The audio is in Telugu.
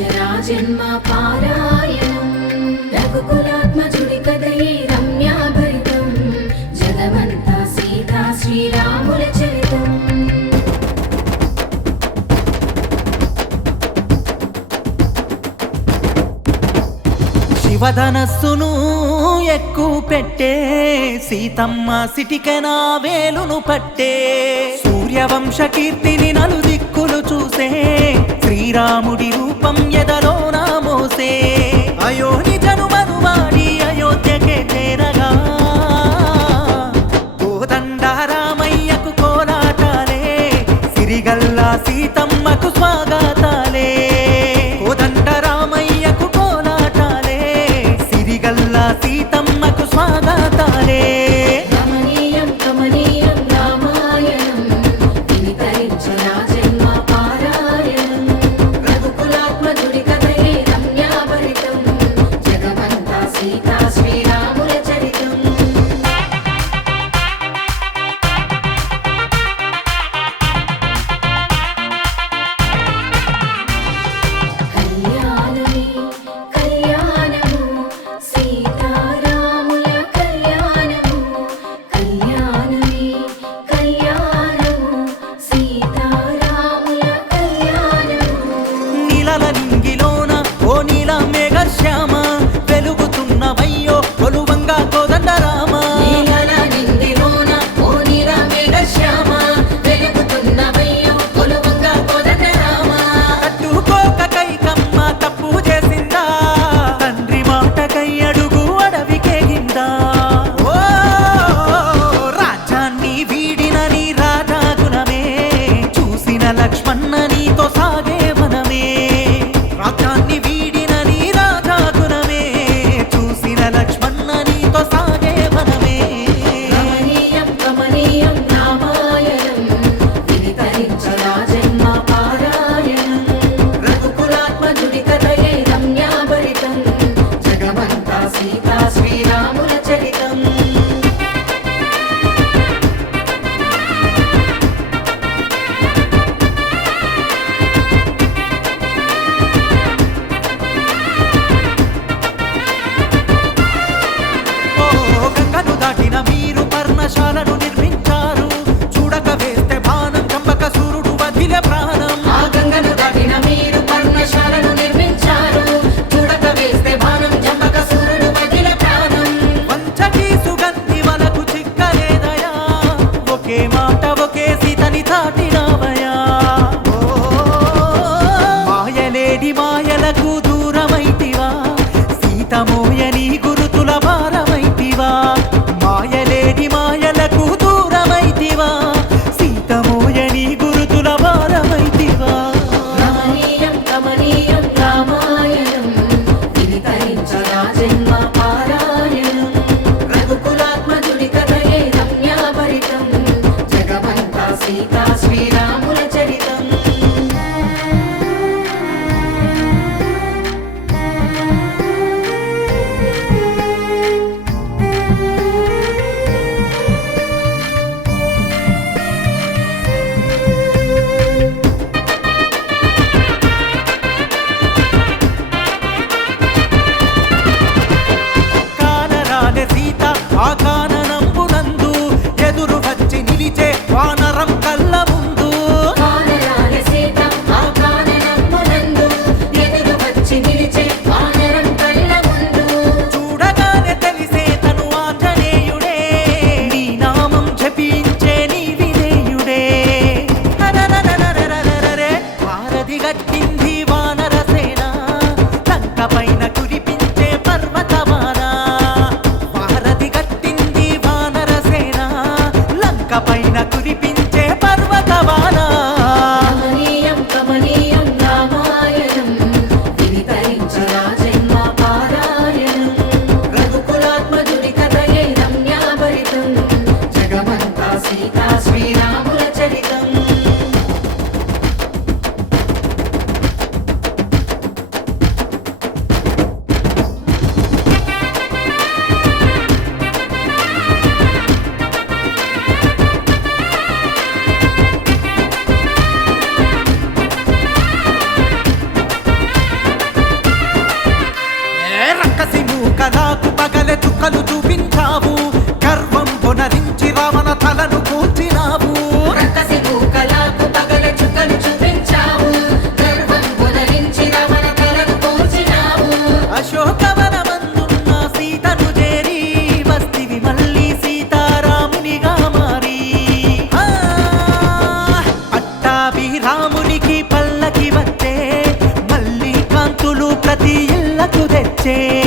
వినితరించరా జన్మ పారాయణం రఘుకులాత్మజుడి కథయే రమ్యాభరితం జగమంతా సీతా శ్రీరాముల చరితం శివధనస్సును ఎక్కువ పెట్టే సీతమ్మ సిటికెనా వేలును పట్టే సూర్యవంశ కీర్తిని నలుదిక్కులు చూసే శ్రీరాముడి రూపం ఎదలోన మోసే అయోని జనుమను వాడి అయోధ్యకే చేరగా కోదండరామయ్యకు కోలాటాలే సిరిగల్లా సీతమ్మకు స్వాగతాలే కోదండరామయ్యకు కోలాటాలే సిరిగల్లా సీతమ్మకు స్వాగతాలే కమనీయం కమనీయం రామాయణం వినితరించరా జన్మ పారాయణం రఘుకులాత్మజుడి కథయే రమ్యాభరితం జగమంతా సీతా శ్రీరాముల చరితం కళ్యాణమే కళ్యాణము సీతారాముల కళ్యాణము కళ్యాణమే కళ్యాణము సీతారాముల కళ్యాణము నీలల నింగిలోన ఓ నీల మేఘశ్యామ వెలుగుతున్నవయ్యో కొలువంగా కోదండరామ నీలల నింగిలోన ఓ నీల మేఘశ్యామ వెలుగుతున్నవయ్యో కొలువంగా కోదండరామ కట్టుకోక కైకమ్మ తప్పు చేసిందా తండ్రి మాటకై అడుగు అడవికెగిందా ఓ రాజ్యాన్ని వీడిన నీ రాజాగుణమే చూసిన లక్ష్మణ నీతో సాగే వనమే రాజ్యాన్ని వీడిన నీ రాజాగుణమే చూసిన లక్ష్మణ నీతో సాగే వనమే కమనీయం కమనీయం రామాయణం వినితరించరా జన్మ పారాయణం రఘుకులాత్మజుడి కథయే రమ్యాభరితం జగమంతా సీతా శ్రీరాముల చరితం ఓ గంగను దాటిన మీరు పర్ణశాలను నిర్మించారు చూడక వేస్తే బాణం చంపక సూర్యుడు వదిలే ప్రాణం ఆ గంగను దాటిన మీరు పర్ణశాలను నిర్మించారు చూడక వేస్తే బాణం చంపక సూర్యుడు వదిలే ప్రాణం వంచకి సుగంధి వలకు చిక్కలేదయా ఒకే మాట ఒకే సీతని దాటినావయా ఓ మాయలేడి మాయలకు దూరమైతివా సీతమోయని గురుతుల భారమైతివా మాయలేడి మాయలకు దూరమైతివా సీతమోయని గురుతుల భారమైతివా కమనీయం కమనీయం రామాయణం వినితరించరా జన్మ పారాయణం రఘుకులాత్మజుడి కథయే రమ్యాభరితం జగమంతా సీతా శ్రీరాముల చరితం కానరాలే సీత ఆ కాననంబునందు ఎదురు వచ్చి నిలిచే వానరం కల్లము మెచ్చే.